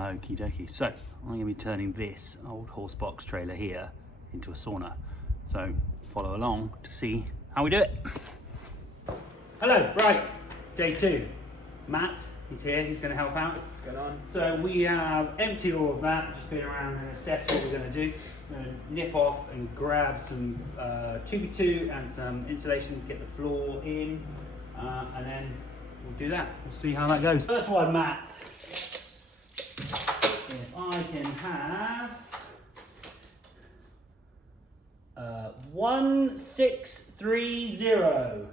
Okie dokie. So I'm going to be turning this old Horsebox trailer here into a sauna. So follow along to see how we do it. Hello, right, day 2. Matt, he's here, he's going to help out. What's going on? So we have emptied all of that, just been around and assessed what we're going to do. We're going to nip off and grab some 2x2 and some insulation to get the floor in, and then we'll do that. We'll see how that goes. First one, Matt. If I can have 1630.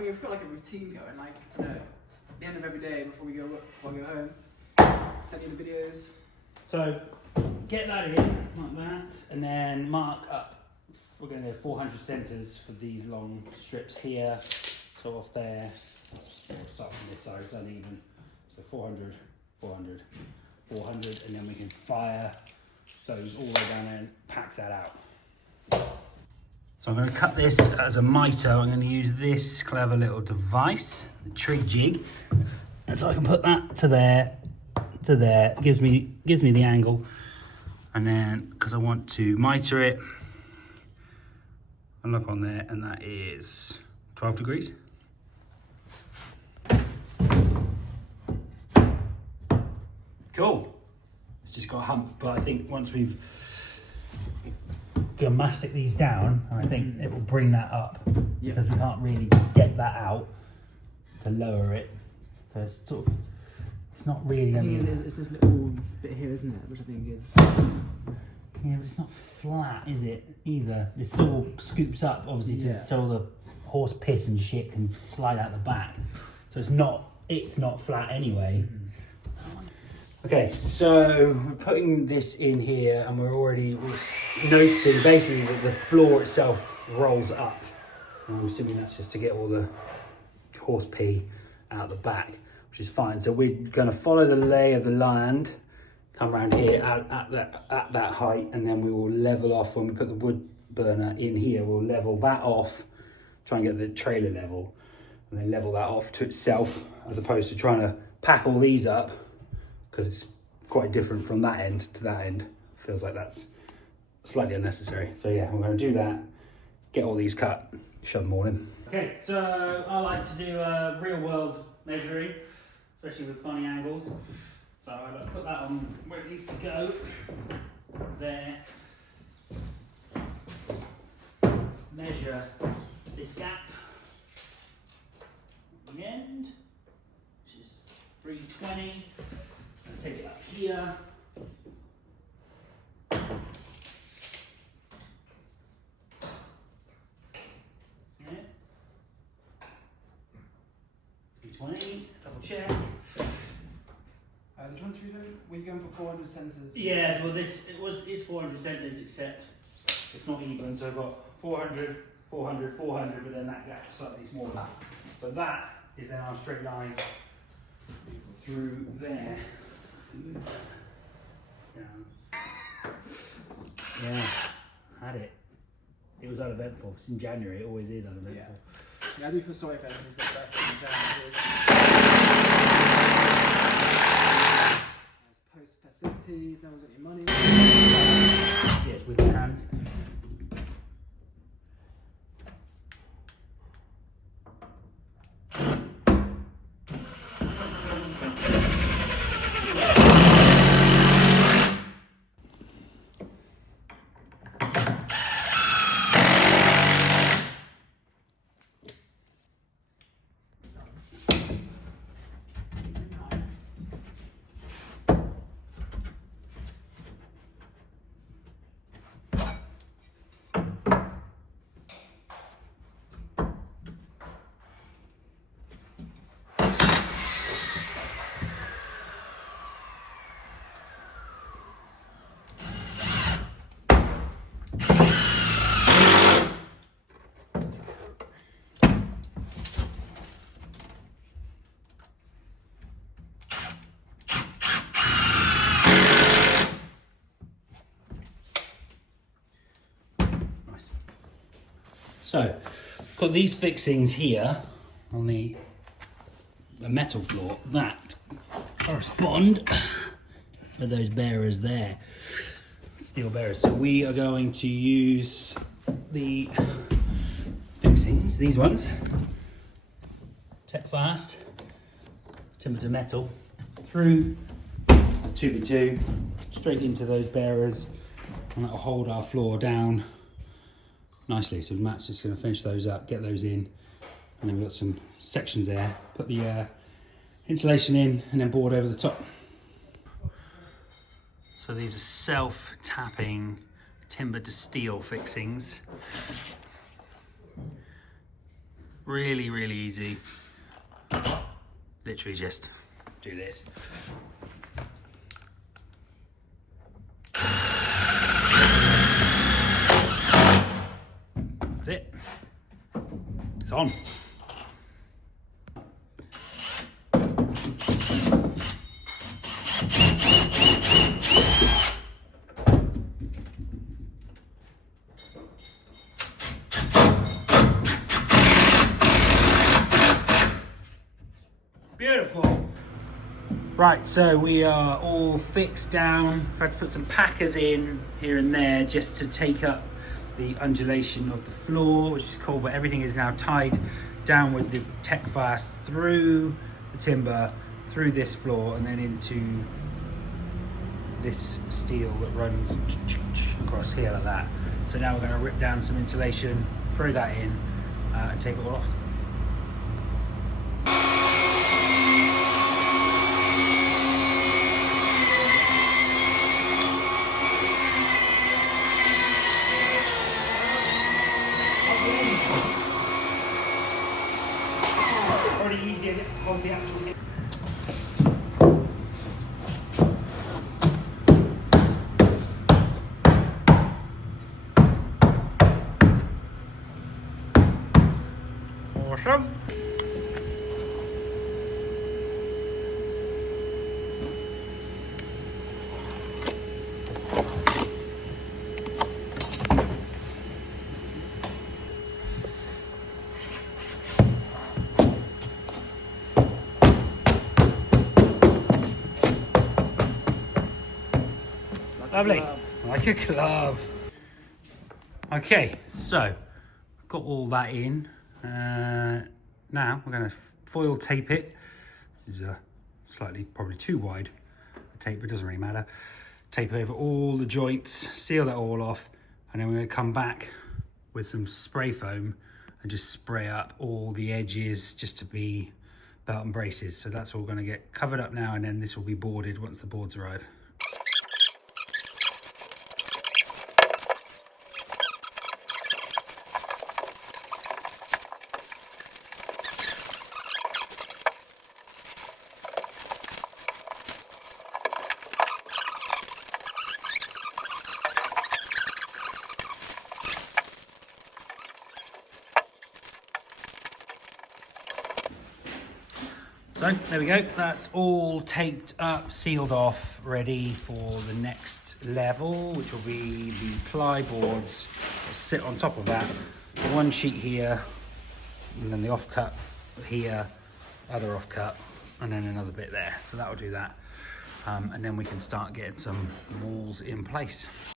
We've got like a routine going, like at the end of every day before I go home, send you the videos. So get that in like that, and then mark up. We're going to go 400 centres for these long strips here. So off there, we'll start from this side, it's uneven. So 400, 400, 400, and then we can fire those all the way down there and pack that out. So I'm going to cut this as a mitre. I'm going to use this clever little device, the trig jig, and so I can put that to there, gives me the angle, and then because I want to mitre it, I look on there, and that is 12 degrees. Cool. It's just got a hump, but I think once we've gonna mastic these down, I think it will bring that up, because we can't really get that out to lower it. So it's sort of, it's not really gonna be. It's this little bit here, isn't it? Which I think is. Yeah, but it's not flat, is it? Either. This all scoops up, obviously, so all the horse piss and shit can slide out the back. So it's not flat anyway. Okay, so we're putting this in here, and we're noticing basically that the floor itself rolls up. And I'm assuming that's just to get all the horse pee out the back, which is fine. So we're going to follow the lay of the land, come around here at that height, and then we will level off when we put the wood burner in here. We'll level that off, try and get the trailer level, and then level that off to itself, as opposed to trying to pack all these up, because it's quite different from that end to that end. Feels like that's slightly unnecessary. So yeah, we're going to do that, get all these cut, shove them all in. Okay, so I like to do real world measuring, especially with funny angles. So I like to put that on where it needs to go, there. Measure this gap at the end, which is 320. And take it up here. See it? 320, double check. The 23, were you going for 400 centres? Yeah, well it's 400 centres, except it's not even, so I've got 400, 400, 400, but then that gap's slightly smaller. But that is in our straight line through there. Down. Yeah, had it. It was uneventful. It's in January, it always is uneventful. Yeah, I do feel sorry for anyone who's got that in January. Post festivities, no one's got any money. Yes, with your hands. Nice. So, got these fixings here on the metal floor that correspond with those bearers there, steel bearers. So we are going to use the fixings, these ones, Tech Fast, timber to metal, through the 2x2, straight into those bearers, and that'll hold our floor down nicely. So Matt's just going to finish those up, get those in, and then we've got some sections there, put the insulation in, and then board over the top. So these are self-tapping timber to steel fixings. Really, really easy. Literally just do this. That's it. It's on. Beautiful. Right, so we are all fixed down. I've had to put some packers in here and there just to take up the undulation of the floor, which is cool, but everything is now tied down with the Tech Fast through the timber, through this floor, and then into this steel that runs across here like that. So now we're going to rip down some insulation, throw that in, and take it all off. Already easier to hold the actual. Awesome. Lovely, like a glove. Okay, so got all that in. Now we're going to foil tape it. This is a slightly, probably too wide a tape, but it doesn't really matter. Tape over all the joints, seal that all off, and then we're going to come back with some spray foam and just spray up all the edges just to be belt and braces. So that's all going to get covered up now, and then this will be boarded once the boards arrive. So there we go, that's all taped up, sealed off, ready for the next level, which will be the ply boards that sit on top of that. One sheet here, and then the offcut here, other offcut, and then another bit there. So that will do that. And then we can start getting some walls in place.